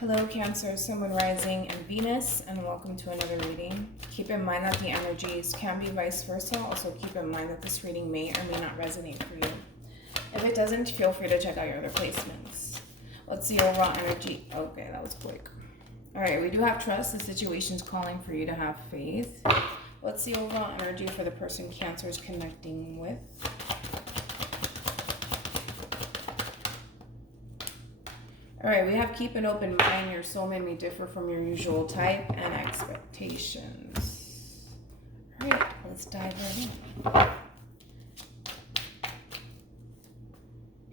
Hello, Cancer, Sun, Moon, Rising, and Venus, and welcome to another reading. Keep in mind that the energies can be vice versa. Also, keep in mind that this reading may or may not resonate for you. If it doesn't, feel free to check out your other placements. Let's see overall energy. Okay, that was quick. All right, we do have trust. The situation's calling for you to have faith. Let's see overall energy for the person Cancer is connecting with. All right, we have keep an open mind. Your soulmate may differ from your usual type and expectations. All right, let's dive right in.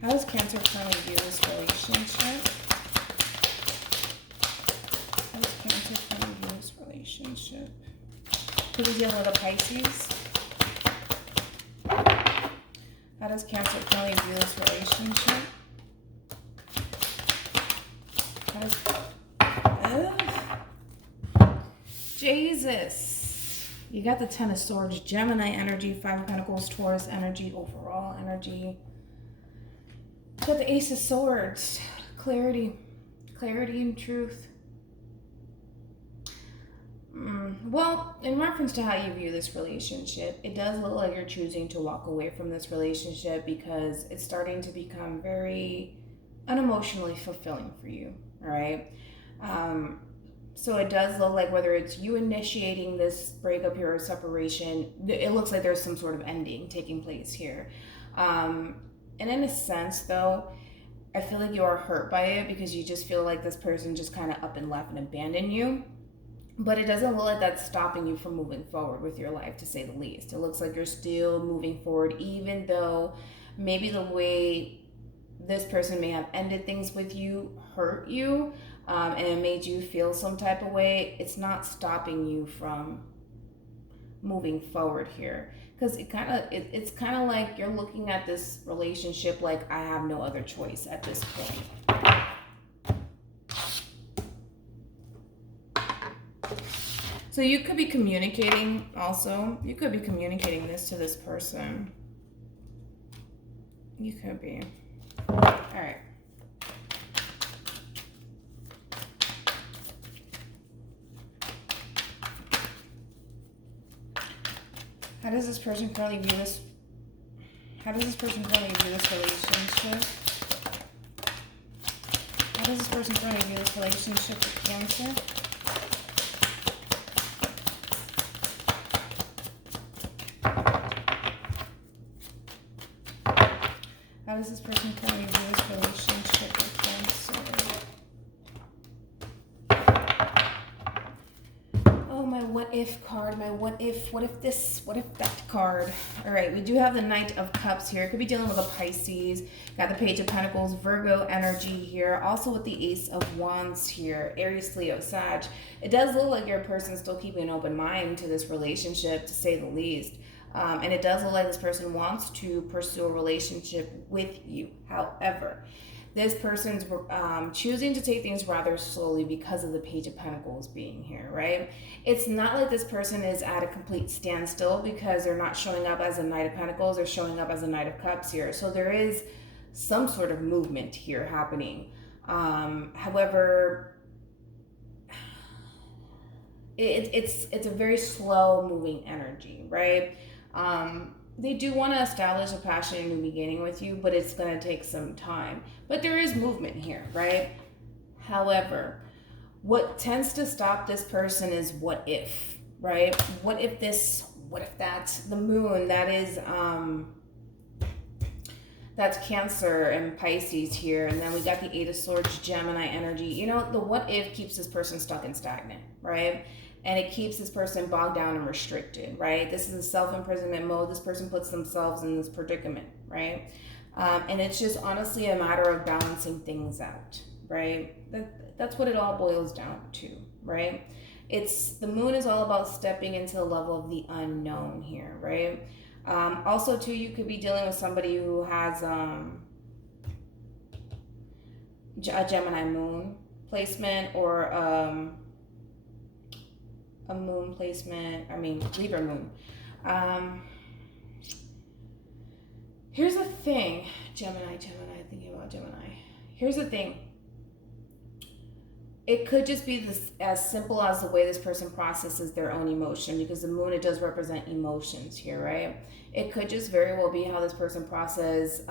How does Cancer currently view this relationship? How does Cancer currently view this relationship? Could be dealing with a Pisces. How does Cancer currently view this relationship? Jesus. You got the Ten of Swords, Gemini energy, Five of Pentacles, Taurus energy, overall energy. You got the Ace of Swords, clarity and truth. Well, in reference to how you view this relationship, it does look like you're choosing to walk away from this relationship because it's starting to become very unemotionally fulfilling for you, all right? So it does look like whether it's you initiating this breakup here or separation, it looks like there's some sort of ending taking place here. And in a sense, though, I feel like you are hurt by it because you just feel like this person just kind of up and left and abandoned you. But it doesn't look like that's stopping you from moving forward with your life, to say the least. It looks like you're still moving forward, even though maybe the way this person may have ended things with you hurt you, and it made you feel some type of way. It's not stopping you from moving forward here, because it's kind of like you're looking at this relationship like, I have no other choice at this point. So you could be communicating also. You could be communicating this to this person. You could be. All right. How does this person currently view this? How does this person currently view this relationship? How does this person currently view this relationship with Cancer? How does this person currently view this relationship with Cancer? Oh, my what if card, my what if this, what if that card. All right, we do have the Knight of Cups here. It could be dealing with a Pisces. Got the Page of Pentacles, Virgo energy here. Also with the Ace of Wands here, Aries, Leo, Sag. It does look like your person's still keeping an open mind to this relationship, to say the least. And it does look like this person wants to pursue a relationship with you. However, this person's choosing to take things rather slowly because of the Page of Pentacles being here, right? It's not like this person is at a complete standstill because they're not showing up as a Knight of Pentacles. They're showing up as a Knight of Cups here. So there is some sort of movement here happening. However, it's a very slow moving energy, right? They do want to establish a passionate new beginning with you, but it's going to take some time. But there is movement here, right? However, what tends to stop this person is what if, right? What if this, what if that's the moon, that is, that's Cancer and Pisces here. And then we got the Eight of Swords, Gemini energy. You know, the what if keeps this person stuck and stagnant, right? And it keeps this person bogged down and restricted, right? This is a self-imprisonment mode. This person puts themselves in this predicament, right? And it's just honestly a matter of balancing things out, right? That's what it all boils down to, right? It's the moon is all about stepping into the level of the unknown here, right? Also, too, you could be dealing with somebody who has a Gemini moon placement, or a moon placement, Libra moon. Here's the thing, Gemini, thinking about Gemini. Here's the thing. it could just be this as simple as the way this person processes their own emotion, because the moon, it does represent emotions here, right? It could just very well be how this person processes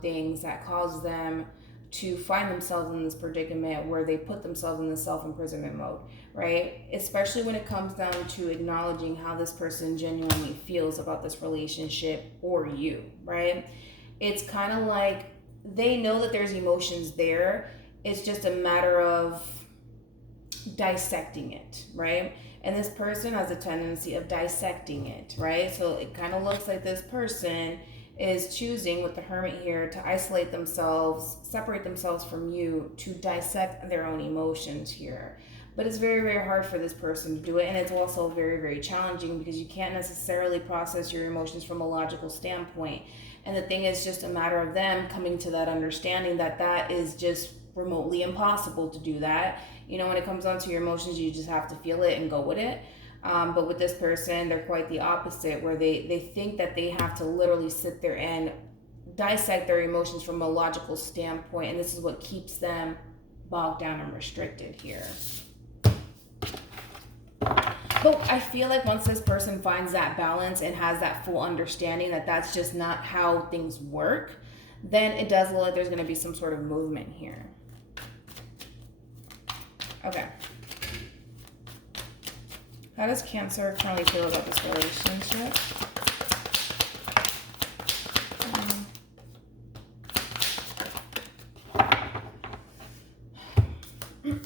things that cause them to find themselves in this predicament where they put themselves in the self-imprisonment mode, right? Especially when it comes down to acknowledging how this person genuinely feels about this relationship or you, right? It's kind of like they know that there's emotions there. It's just a matter of dissecting it, right? And this person has a tendency of dissecting it, right? So it kind of looks like this person is choosing with the Hermit here to isolate themselves, separate themselves from you, to dissect their own emotions here. But it's very, very hard for this person to do it. And it's also very, very challenging because you can't necessarily process your emotions from a logical standpoint. And the thing is just a matter of them coming to that understanding that that is just remotely impossible to do that. You know, when it comes down to your emotions, you just have to feel it and go with it. But with this person, they're quite the opposite, where they think that they have to literally sit there and dissect their emotions from a logical standpoint. And this is what keeps them bogged down and restricted here. But I feel like once this person finds that balance and has that full understanding that that's just not how things work, then it does look like there's going to be some sort of movement here. Okay. How does Cancer currently feel about this relationship?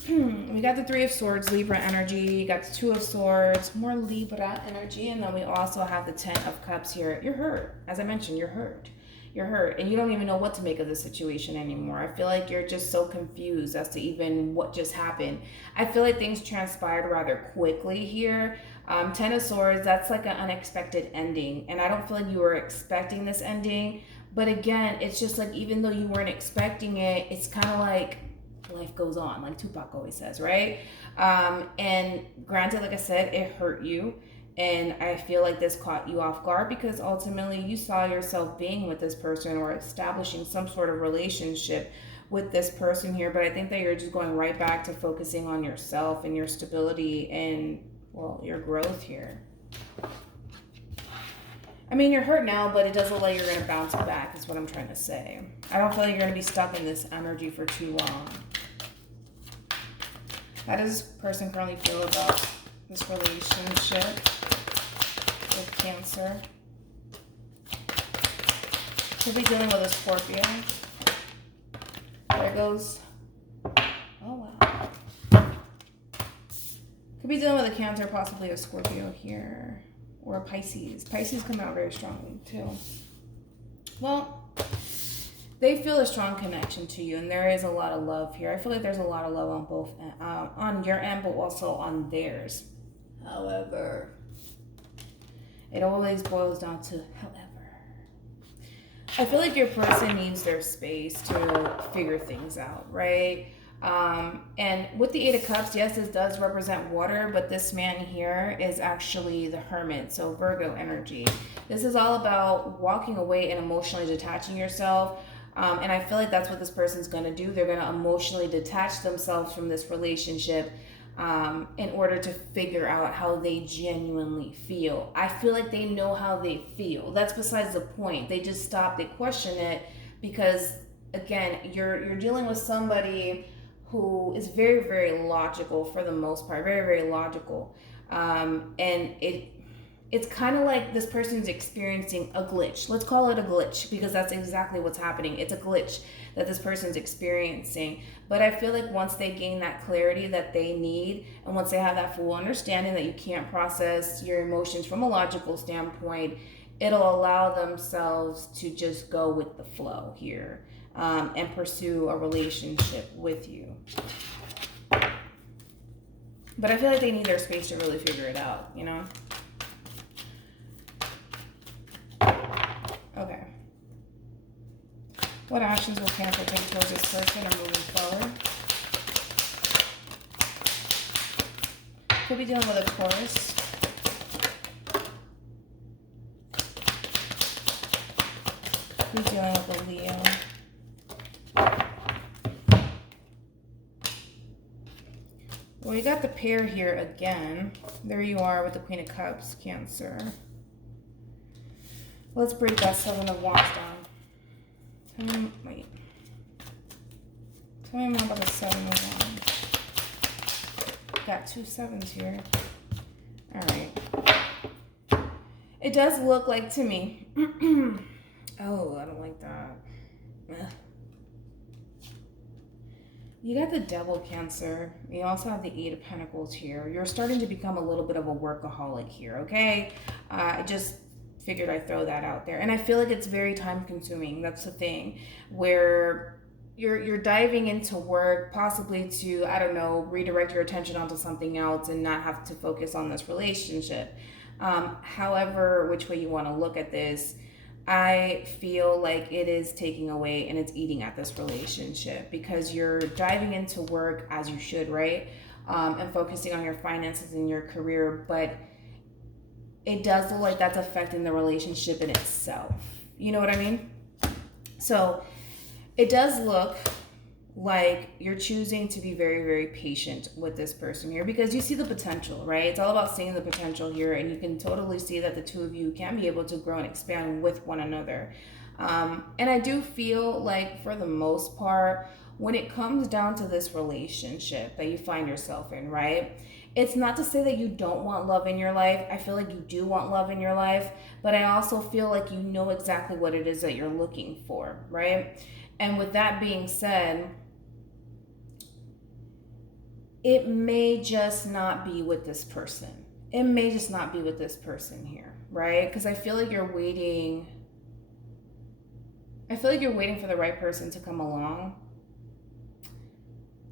We got the Three of Swords, Libra energy. You got the Two of Swords, more Libra energy. And then we also have the Ten of Cups here. You're hurt. As I mentioned, you're hurt. You're hurt. And you don't even know what to make of the situation anymore. I feel like you're just so confused as to even what just happened. I feel like things transpired rather quickly here. Ten of Swords, that's like an unexpected ending. And I don't feel like you were expecting this ending. But again, it's just like, even though you weren't expecting it, it's kind of like life goes on, like Tupac always says, right? And granted, like I said, it hurt you. And I feel like this caught you off guard because ultimately you saw yourself being with this person or establishing some sort of relationship with this person here. But I think that you're just going right back to focusing on yourself and your stability and, well, your growth here. I mean, you're hurt now, but it does look like you're going to bounce back, is what I'm trying to say. I don't feel like you're going to be stuck in this energy for too long. How does this person currently feel about this relationship with Cancer? Could be dealing with a Scorpio. There it goes. Oh, wow. Could be dealing with a Cancer, possibly a Scorpio here. Or a Pisces. Pisces come out very strongly too. Well, they feel a strong connection to you, and there is a lot of love here. I feel like there's a lot of love on both, on your end, but also on theirs. However, it always boils down to however. I feel like your person needs their space to figure things out, right? And with the Eight of Cups, yes, this does represent water, but this man here is actually the Hermit, so Virgo energy. This is all about walking away and emotionally detaching yourself. And I feel like that's what this person's going to do. They're going to emotionally detach themselves from this relationship in order to figure out how they genuinely feel. I feel like they know how they feel. That's besides the point. They just stop, they question it because, again, you're dealing with somebody who is very, very logical for the most part, very, very logical. And it's kind of like this person's experiencing a glitch. Let's call it a glitch because that's exactly what's happening. It's a glitch that this person's experiencing. But I feel like once they gain that clarity that they need, and once they have that full understanding that you can't process your emotions from a logical standpoint, it'll allow themselves to just go with the flow here. And pursue a relationship with you. But I feel like they need their space to really figure it out, you know? Okay. What actions will Cancer take towards this person or moving forward? Could be dealing with a Taurus. Could be dealing with a Leo. Well, you got the pair here again. There you are with the Queen of Cups, Cancer. Let's break that Seven of Wands down. Tell me more about the Seven of Wands. Got 2 sevens here. All right. It does look like to me. Oh, I don't like that. Ugh. You got the Devil, Cancer. You also have the Eight of Pentacles here. You're starting to become a little bit of a workaholic here, okay? I just figured I'd throw that out there. And I feel like it's very time consuming. That's the thing. Where you're diving into work, possibly to, I don't know, redirect your attention onto something else and not have to focus on this relationship. However, which way you want to look at this, I feel like it is taking away and it's eating at this relationship because you're diving into work as you should, right? And focusing on your finances and your career, but it does look like that's affecting the relationship in itself. You know what I mean? So it does look like you're choosing to be very, very patient with this person here because you see the potential, right? It's all about seeing the potential here, and you can totally see that the two of you can be able to grow and expand with one another. And I do feel like for the most part, when it comes down to this relationship that you find yourself in, right? It's not to say that you don't want love in your life. I feel like you do want love in your life, but I also feel like you know exactly what it is that you're looking for, right? And with that being said, it may just not be with this person. It may just not be with this person here, right? Because I feel like you're waiting. I feel like you're waiting for the right person to come along.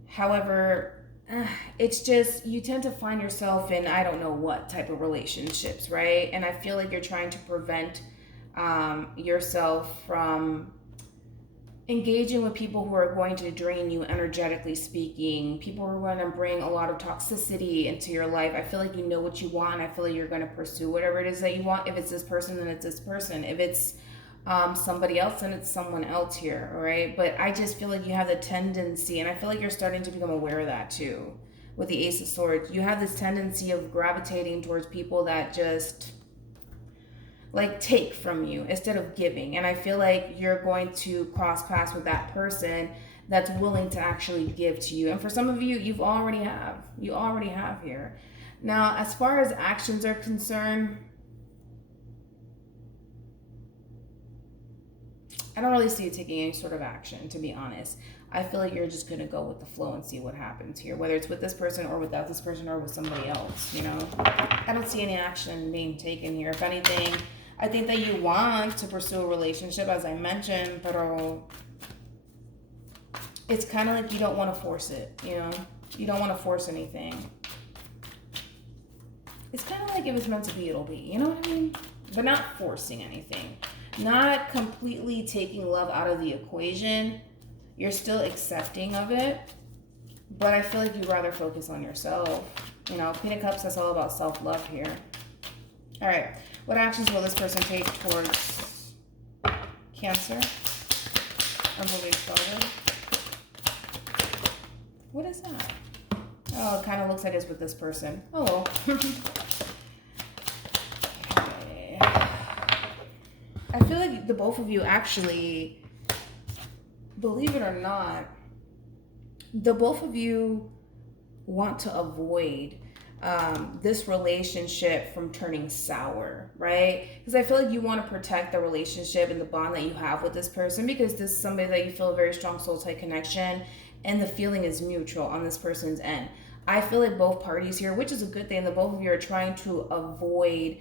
However, it's just, you tend to find yourself in, I don't know what type of relationships, right? And I feel like you're trying to prevent yourself from engaging with people who are going to drain you, energetically speaking, people who are going to bring a lot of toxicity into your life. I feel like you know what you want. I feel like you're going to pursue whatever it is that you want. If it's this person, then it's this person. If it's somebody else, then it's someone else here, all right? But I just feel like you have the tendency, and I feel like you're starting to become aware of that too, with the Ace of Swords. You have this tendency of gravitating towards people that just like take from you instead of giving. And I feel like you're going to cross paths with that person that's willing to actually give to you. And for some of you, you already have here. Now, as far as actions are concerned, I don't really see you taking any sort of action, to be honest. I feel like you're just going to go with the flow and see what happens here, whether it's with this person or without this person or with somebody else, you know? I don't see any action being taken here. If anything, I think that you want to pursue a relationship, as I mentioned, but it's kind of like you don't want to force it, you know? You don't want to force anything. It's kind of like if it's meant to be, it'll be, you know what I mean? But not forcing anything. Not completely taking love out of the equation. You're still accepting of it, but I feel like you'd rather focus on yourself. You know, Queen of Cups, that's all about self-love here. All right, what actions will this person take towards Cancer? Or moving forward? What is that? Oh, it kind of looks like it's with this person. Oh, well. Okay. I feel like the both of you actually, believe it or not, the both of you want to avoid this relationship from turning sour, right? Because I feel like you want to protect the relationship and the bond that you have with this person, because this is somebody that you feel a very strong soul-tie connection, and the feeling is mutual on this person's end. I feel like both parties here, which is a good thing, the both of you are trying to avoid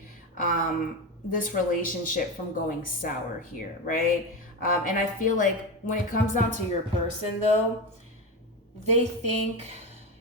this relationship from going sour here, right? And I feel like when it comes down to your person, though, they think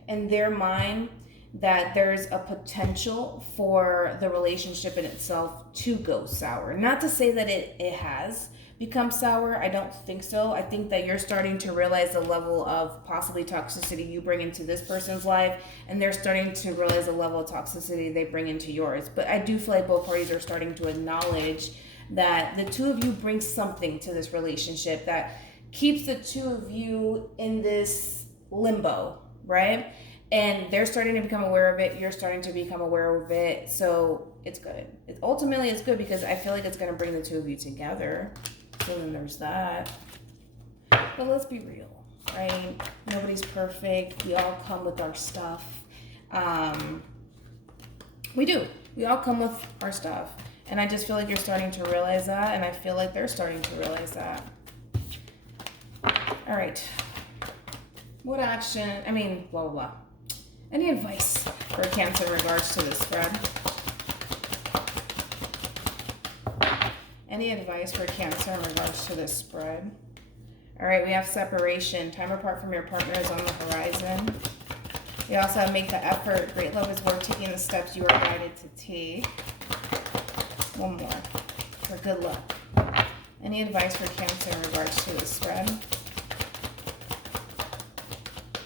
in their mind that there's a potential for the relationship in itself to go sour. Not to say that it has become sour. I don't think so. I think that you're starting to realize the level of possibly toxicity you bring into this person's life, and they're starting to realize the level of toxicity they bring into yours. But I do feel like both parties are starting to acknowledge that the two of you bring something to this relationship that keeps the two of you in this limbo, right? and they're starting to become aware of it. You're starting to become aware of it. So it's good. Ultimately, it's good because I feel like it's going to bring the two of you together. So then there's that. But let's be real, right? Nobody's perfect. We all come with our stuff. We do. We all come with our stuff. And I just feel like you're starting to realize that, and I feel like they're starting to realize that. All right. What action? Blah, blah, blah. Any advice for Cancer in regards to this spread? Any advice for Cancer in regards to this spread? All right, we have separation. Time apart from your partner is on the horizon. We also have make the effort. Great love is worth taking the steps you are guided to take. One more for good luck. Any advice for Cancer in regards to this spread?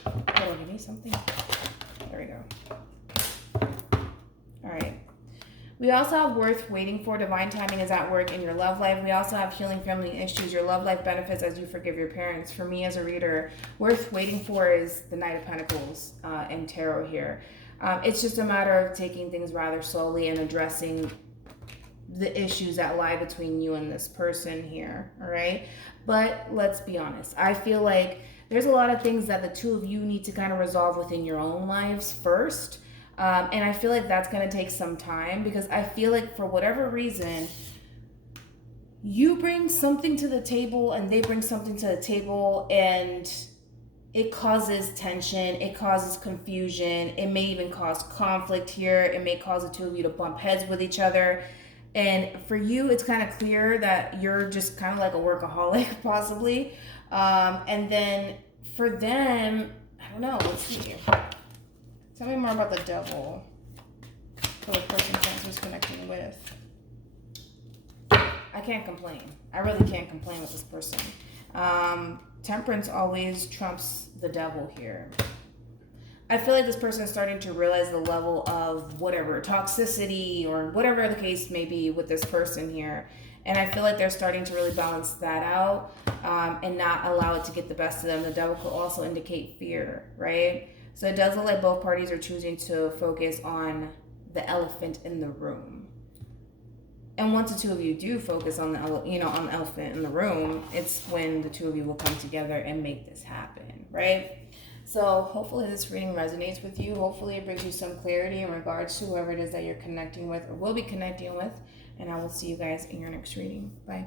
Oh, give me something. There we go. All right. We also have worth waiting for. Divine timing is at work in your love life. We also have healing family issues. Your love life benefits as you forgive your parents. For me as a reader, worth waiting for is the Knight of Pentacles in tarot here. It's just a matter of taking things rather slowly and addressing the issues that lie between you and this person here, all right? But let's be honest. I feel like there's a lot of things that the two of you need to kind of resolve within your own lives first. And I feel like that's going to take some time because I feel like for whatever reason, you bring something to the table and they bring something to the table, and it causes tension, it causes confusion, it may even cause conflict here, it may cause the two of you to bump heads with each other. And for you, it's kind of clear that you're just kind of like a workaholic, possibly. And then for them, I don't know, let's see. Tell me more about the Devil for the person Cancer's connecting with. I can't complain. I really can't complain with this person. Temperance always trumps the Devil here. I feel like this person is starting to realize the level of whatever toxicity or whatever the case may be with this person here. And I feel like they're starting to really balance that out and not allow it to get the best of them. The Devil could also indicate fear, right? So it does look like both parties are choosing to focus on the elephant in the room. And once the two of you do focus on the elephant in the room, it's when the two of you will come together and make this happen, right? So hopefully this reading resonates with you. Hopefully it brings you some clarity in regards to whoever it is that you're connecting with or will be connecting with. And I will see you guys in your next reading. Bye.